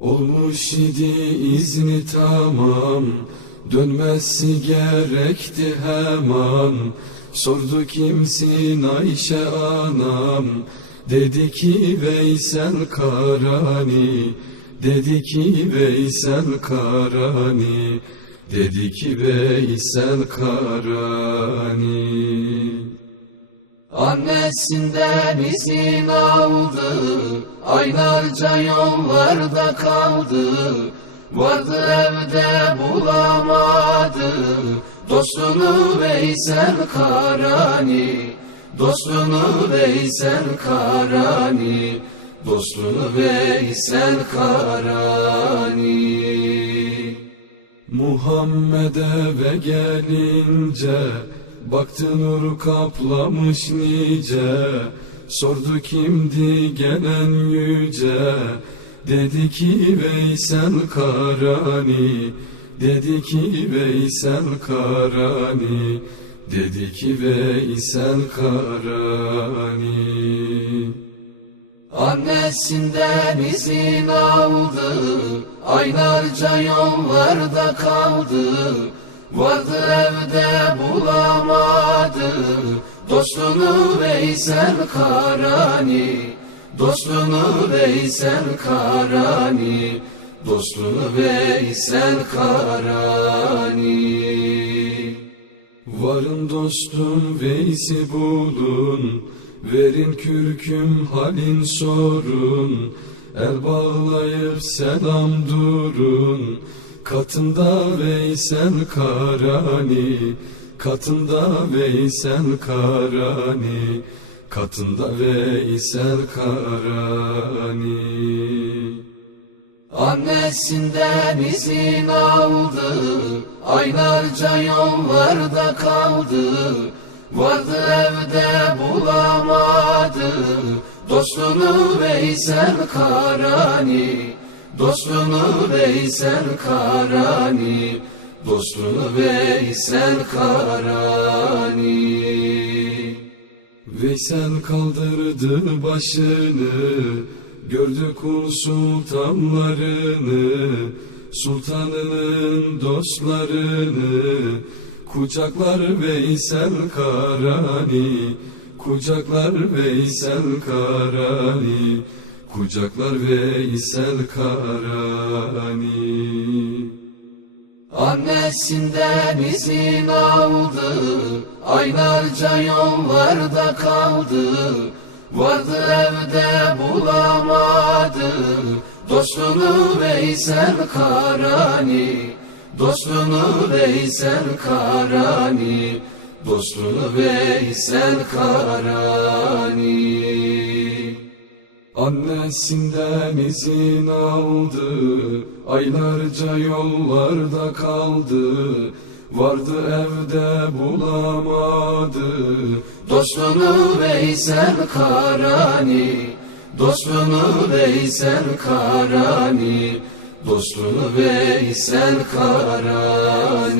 Olmuş idi izni tamam Dönmesi gerekti hemen. Sordu kimsin Ayşe anam Dedi ki Veysel Karani Dedi ki Veysel Karani Dedi ki Veysel Karani Annesinden izin aldı Aylarca yollarda kaldı. Vardı evde bulamadı Dostunu Veysel Karani. Dostunu Veysel Karani Dostunu Veysel Karani. Muhammed eve gelince Baktı nur kaplamış nice. Sordu kimdi gelen yüce. Dedi ki Veysel Karani. Dedi ki Veysel Karani. Dedi ki Veysel Karani. Annesinden izin aldı. Aylarca yollarda kaldı Vardı evde bulamadı. Dostunu Veysel Karani. Dostunu Veysel Karani. Dostunu Veysel Karani. Varın dostum Veysi bulun. Verin kürküm halin sorun. El bağlayıp selam durun Katında Veysel Karani Katında Veysel Karani Katında Veysel Karani. Annesinden izin aldı Aylarca yollarda kaldı. Vardı evde bulamadı Dostunu Veysel Karani Dostunu Veysel Karani Dostunu Veysel Karani. Veysel kaldırdı başını Gördü kul sultanlarını Sultanının dostlarını. Kucaklar Veysel Karani Kucaklar Veysel Karani Kucaklar Veysel Karani. Annesinden izin aldı Aylarca yollarda kaldı. Vardı evde bulamadı Dostunu Veysel Karani. Dostunu Veysel Karani Dostunu Veysel Karani Annesinden izin aldı Aylarca yollarda kaldı. Vardı evde bulamadı Dostunu Veysel Karani. Dostunu Veysel Karani Dostunu Veysel Karani